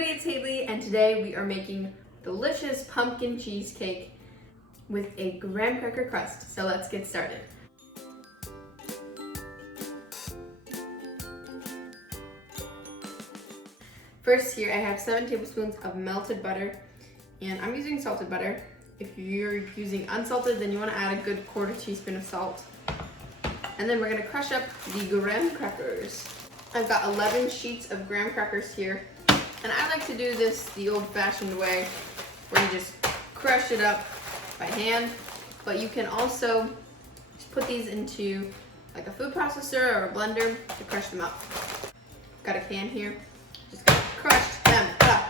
everybody, it's Hailey, and today we are making delicious pumpkin cheesecake with a graham cracker crust. So let's get started. First here I have 7 tablespoons of melted butter, and I'm using salted butter. If you're using unsalted, then you want to add a good 1/4 teaspoon of salt. And then we're going to crush up the graham crackers. I've got 11 sheets of graham crackers here. And I like to do this the old-fashioned way, where you just crush it up by hand. But you can also just put these into like a food processor or a blender to crush them up. Got a can here. Just gonna crush them up.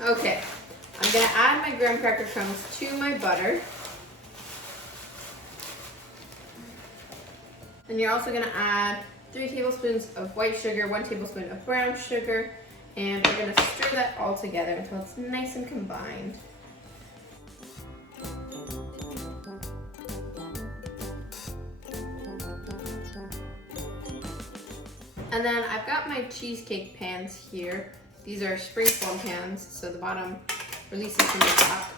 Okay, I'm gonna add my graham cracker crumbs to my butter. And you're also gonna add 3 tablespoons of white sugar, 1 tablespoon of brown sugar, and we're gonna stir that all together until it's nice and combined. And then I've got my cheesecake pans here. These are spring foam pans, so the bottom releases from the top.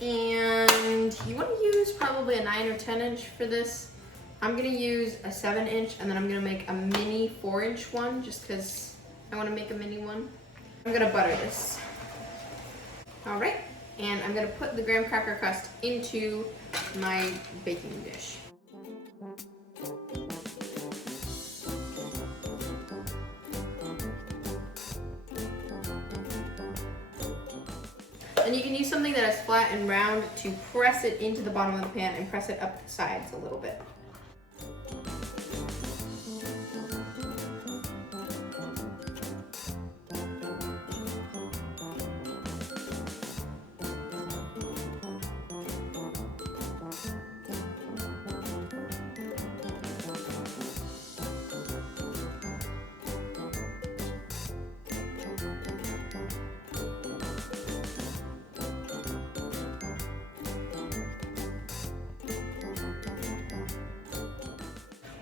And you want to use probably a 9 or 10 inch for this. I'm gonna use a 7 inch, and then I'm gonna make a mini 4 inch one just because I want to make a mini one. I'm gonna butter this. All right, and I'm gonna put the graham cracker crust into my baking dish. And you can use something that is flat and round to press it into the bottom of the pan and press it up the sides a little bit.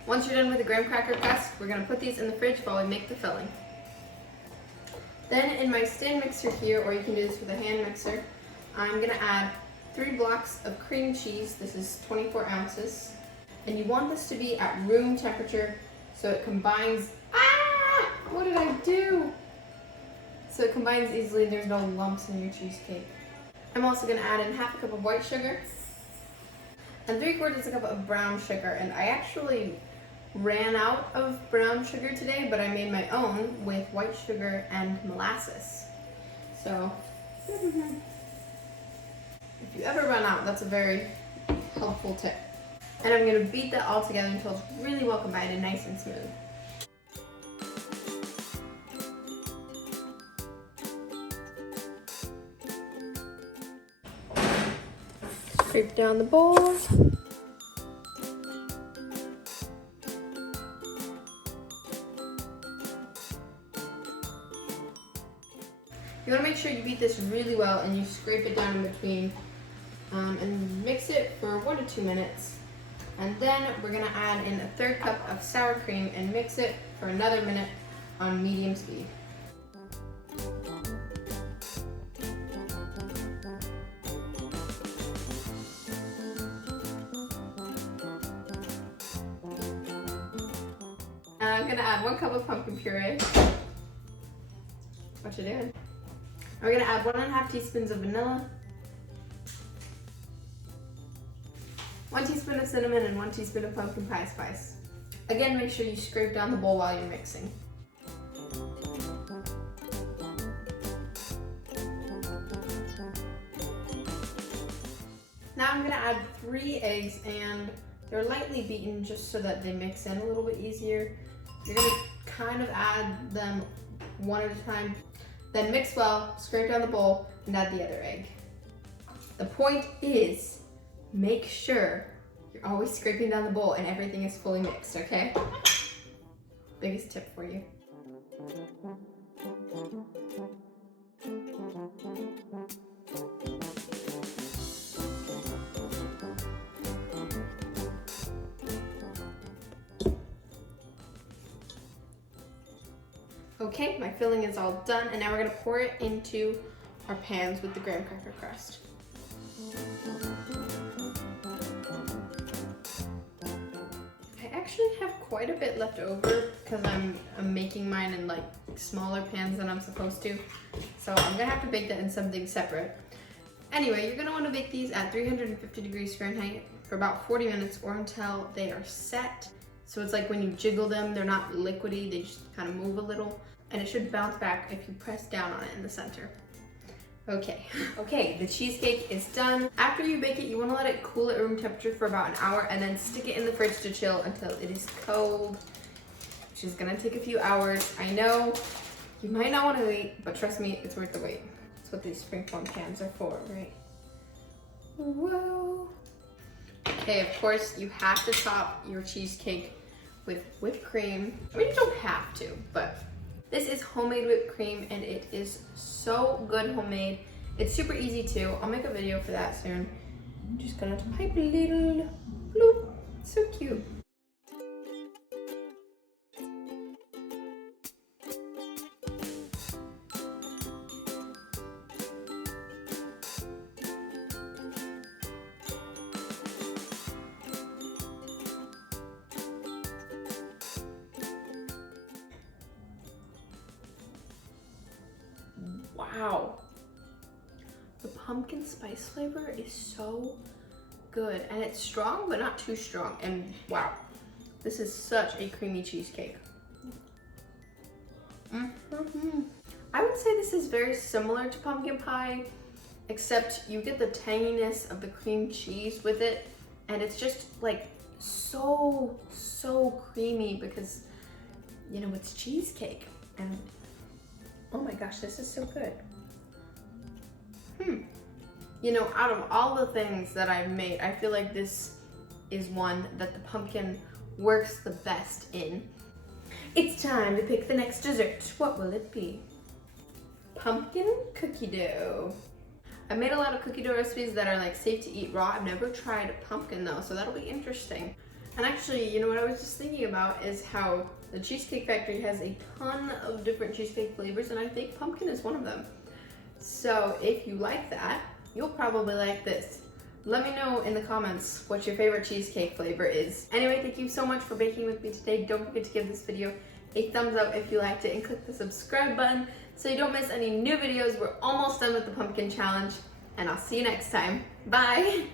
Once you're done with the graham cracker crust, we're going to put these in the fridge while we make the filling. Then in my stand mixer here, or you can do this with a hand mixer, I'm going to add 3 blocks of cream cheese. This is 24 ounces. And you want this to be at room temperature so it combines. What did I do? So it combines easily and there's no lumps in your cheesecake. I'm also going to add in 1/2 cup of white sugar and 3/4 cup of brown sugar. And I actually ran out of brown sugar today, but I made my own with white sugar and molasses. So if you ever run out, that's a very helpful tip. And I'm going to beat that all together until it's really well combined and nice and smooth. Scrape down the bowl. You want to make sure you beat this really well and you scrape it down in between and mix it for 1 to 2 minutes. And then we're going to add in a 1/3 cup of sour cream and mix it for another minute on medium speed. And I'm going to add 1 cup of pumpkin puree. What you doing? We're going to add 1 1/2 teaspoons of vanilla, 1 teaspoon of cinnamon, and 1 teaspoon of pumpkin pie spice. Again, make sure you scrape down the bowl while you're mixing. Now I'm going to add 3 eggs, and they're lightly beaten just so that they mix in a little bit easier. You're going to kind of add them one at a time. Then mix well, scrape down the bowl, and add the other egg. The point is, make sure you're always scraping down the bowl and everything is fully mixed, okay? Biggest tip for you. Okay, my filling is all done, and now we're gonna pour it into our pans with the graham cracker crust. I actually have quite a bit left over because I'm making mine in like smaller pans than I'm supposed to. So I'm gonna have to bake that in something separate. Anyway, you're gonna wanna bake these at 350 degrees Fahrenheit for about 40 minutes or until they are set. So it's like when you jiggle them, they're not liquidy, they just kind of move a little. And it should bounce back if you press down on it in the center. Okay, the cheesecake is done. After you bake it, you wanna let it cool at room temperature for about an hour and then stick it in the fridge to chill until it is cold, which is gonna take a few hours. I know you might not wanna wait, but trust me, it's worth the wait. That's what these springform pans are for, right? Whoa. Okay, of course, you have to top your cheesecake with whipped cream. I mean, you don't have to, but this is homemade whipped cream and it is so good homemade. It's super easy too. I'll make a video for that soon. I'm just gonna pipe a little bloop. So cute. Wow, the pumpkin spice flavor is so good and it's strong but not too strong, and wow, this is such a creamy cheesecake. I would say this is very similar to pumpkin pie, except you get the tanginess of the cream cheese with it, and it's just like so creamy because, you know, it's cheesecake. And oh my gosh, this is so good. You know, out of all the things that I've made, I feel like this is one that the pumpkin works the best in. It's time to pick the next dessert. What will it be? Pumpkin cookie dough. I've made a lot of cookie dough recipes that are like safe to eat raw. I've never tried pumpkin though, so that'll be interesting. And actually, you know what I was just thinking about is how the Cheesecake Factory has a ton of different cheesecake flavors, and I think pumpkin is one of them. So if you like that, you'll probably like this. Let me know in the comments what your favorite cheesecake flavor is. Anyway, thank you so much for baking with me today. Don't forget to give this video a thumbs up if you liked it and click the subscribe button so you don't miss any new videos. We're almost done with the pumpkin challenge, and I'll see you next time. Bye!